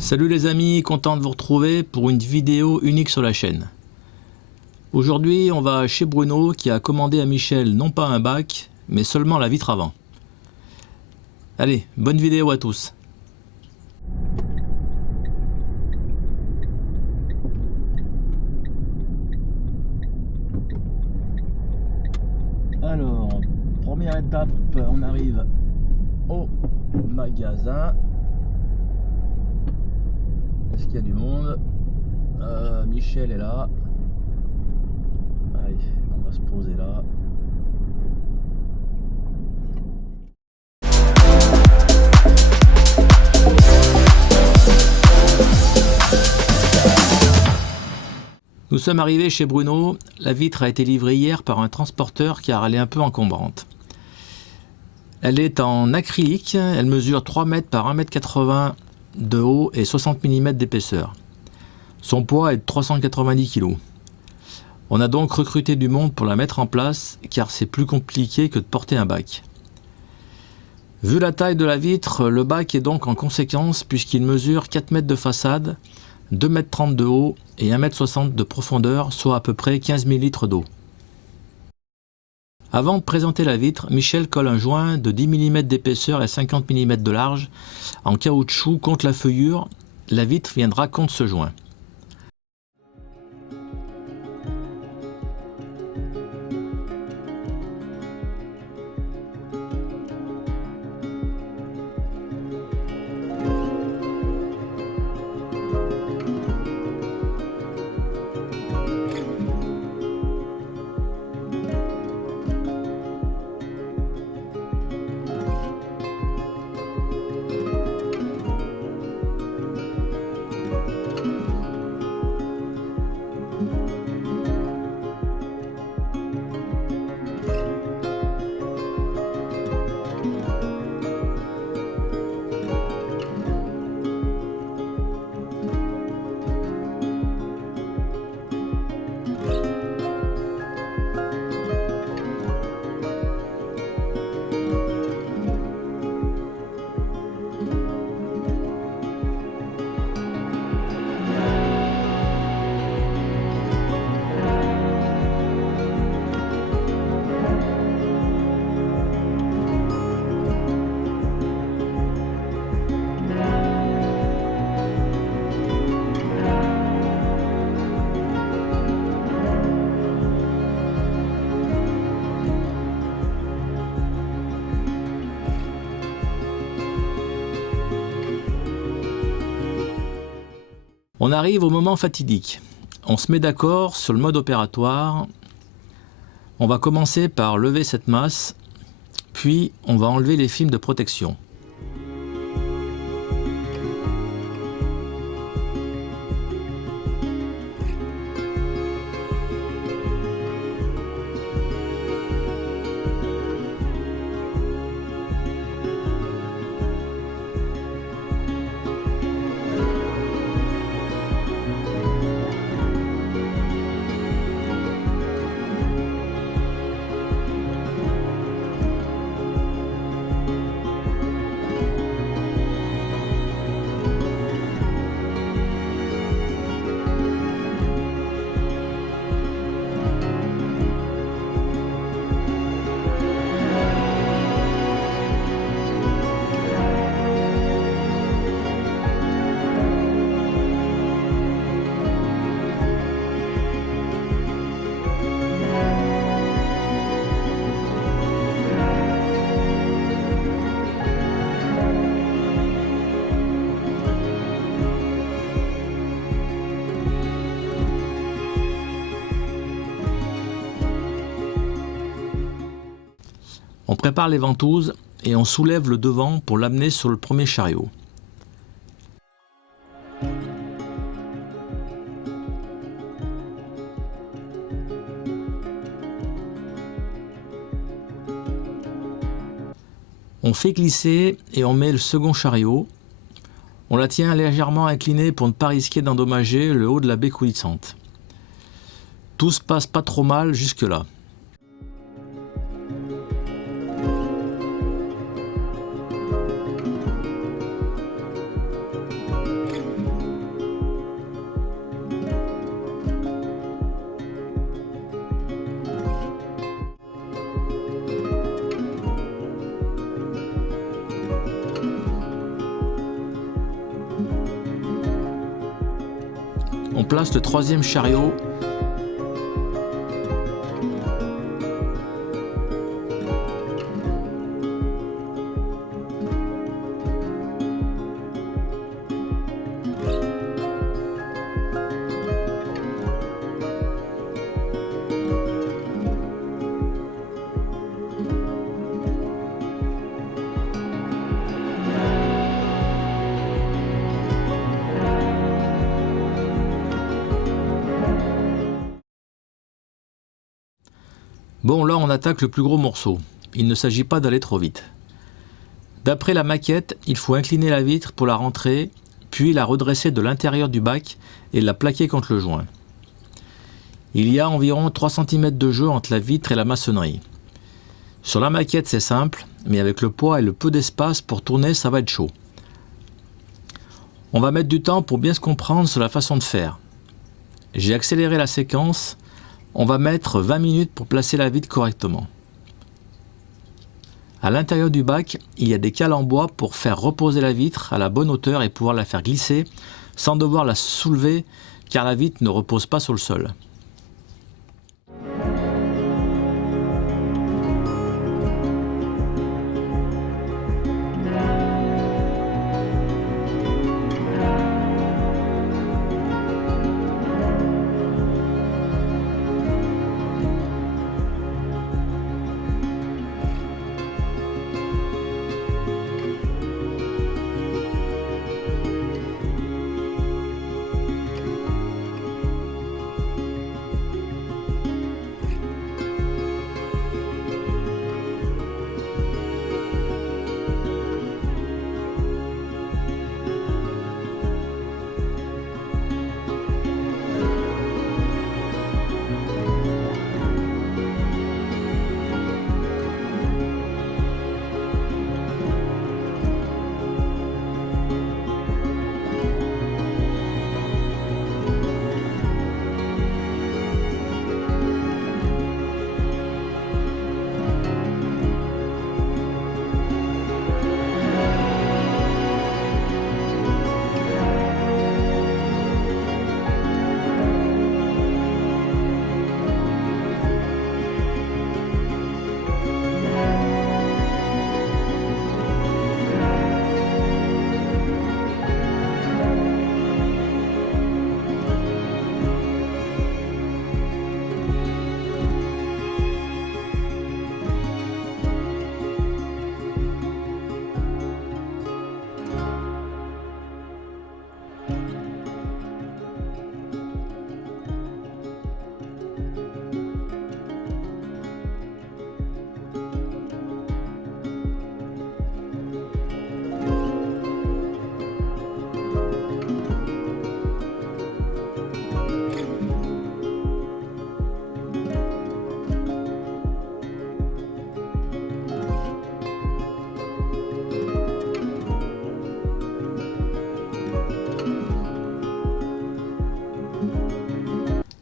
Salut les amis, content de vous retrouver pour une vidéo unique sur la chaîne. Aujourd'hui, on va chez Bruno qui a commandé à Michel non pas un bac, mais seulement la vitre avant. Allez, bonne vidéo à tous. Alors, première étape, on arrive au magasin. Est-ce qu'il y a du monde? Michel est là. Allez, on va se poser là. Nous sommes arrivés chez Bruno. La vitre a été livrée hier par un transporteur car elle est un peu encombrante. Elle est en acrylique, elle mesure 3 mètres par 1,80 m de haut et 60 mm d'épaisseur. Son poids est de 390 kg. On a donc recruté du monde pour la mettre en place car c'est plus compliqué que de porter un bac. Vu la taille de la vitre, le bac est donc en conséquence puisqu'il mesure 4 mètres de façade, 2,30 m de haut et 1,60 m de profondeur, soit à peu près 15 000 litres d'eau. Avant de présenter la vitre, Michel colle un joint de 10 mm d'épaisseur et 50 mm de large en caoutchouc contre la feuillure. La vitre viendra contre ce joint. On arrive au moment fatidique. On se met d'accord sur le mode opératoire. On va commencer par lever cette masse, puis on va enlever les films de protection. On prépare les ventouses et on soulève le devant pour l'amener sur le premier chariot. On fait glisser et on met le second chariot. On la tient légèrement inclinée pour ne pas risquer d'endommager le haut de la baie coulissante. Tout se passe pas trop mal jusque-là. place le troisième chariot. Bon, là on attaque le plus gros morceau. Il ne s'agit pas d'aller trop vite. D'après la maquette, il faut incliner la vitre pour la rentrer, puis la redresser de l'intérieur du bac et la plaquer contre le joint. Il y a environ 3 cm de jeu entre la vitre et la maçonnerie. Sur la maquette c'est simple, mais avec le poids et le peu d'espace pour tourner, ça va être chaud. On va mettre du temps pour bien se comprendre sur la façon de faire. J'ai accéléré la séquence. On va mettre 20 minutes pour placer la vitre correctement. À l'intérieur du bac, il y a des cales en bois pour faire reposer la vitre à la bonne hauteur et pouvoir la faire glisser sans devoir la soulever car la vitre ne repose pas sur le sol.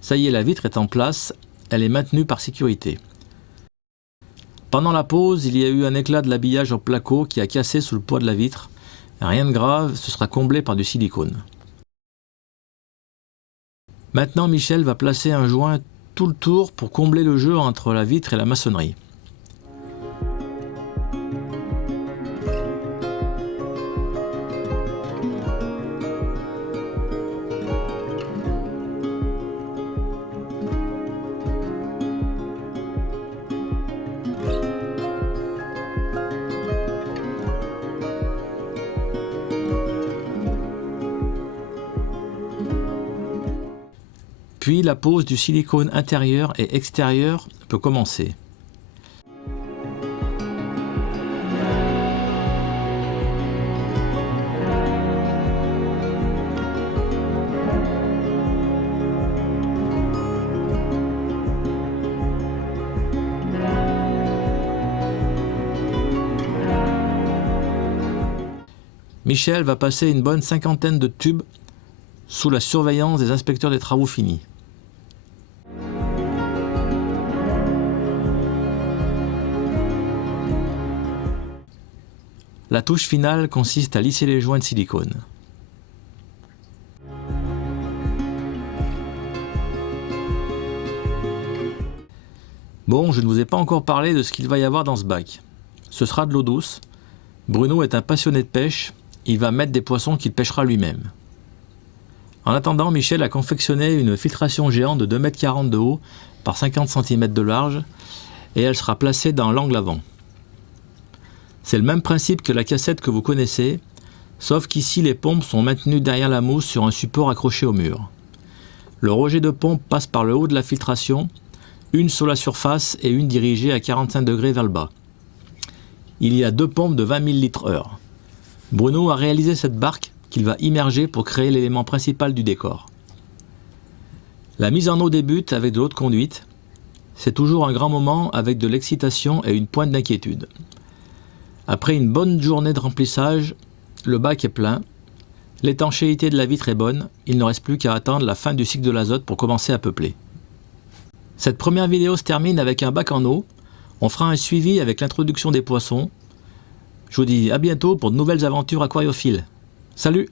Ça y est, la vitre est en place, elle est maintenue par sécurité. Pendant la pause, il y a eu un éclat de l'habillage en placo qui a cassé sous le poids de la vitre. Rien de grave, ce sera comblé par du silicone. Maintenant, Michel va placer un joint tout le tour pour combler le jeu entre la vitre et la maçonnerie. Puis la pose du silicone intérieur et extérieur peut commencer. Michel va passer une bonne 50aine de tubes sous la surveillance des inspecteurs des travaux finis. La touche finale consiste à lisser les joints de silicone. Bon, je ne vous ai pas encore parlé de ce qu'il va y avoir dans ce bac. Ce sera de l'eau douce. Bruno est un passionné de pêche, il va mettre des poissons qu'il pêchera lui-même. En attendant, Michel a confectionné une filtration géante de 2,40 m de haut par 50 cm de large et elle sera placée dans l'angle avant. C'est le même principe que la cassette que vous connaissez, sauf qu'ici les pompes sont maintenues derrière la mousse sur un support accroché au mur. Le rejet de pompe passe par le haut de la filtration, une sur la surface et une dirigée à 45 degrés vers le bas. Il y a 2 pompes de 20 000 litres/h. Bruno a réalisé cette barque qu'il va immerger pour créer l'élément principal du décor. La mise en eau débute avec de l'eau de conduite. C'est toujours un grand moment avec de l'excitation et une pointe d'inquiétude. Après une bonne journée de remplissage, le bac est plein. L'étanchéité de la vitre est bonne. Il ne reste plus qu'à attendre la fin du cycle de l'azote pour commencer à peupler. Cette première vidéo se termine avec un bac en eau. On fera un suivi avec l'introduction des poissons. Je vous dis à bientôt pour de nouvelles aventures aquariophiles. Salut!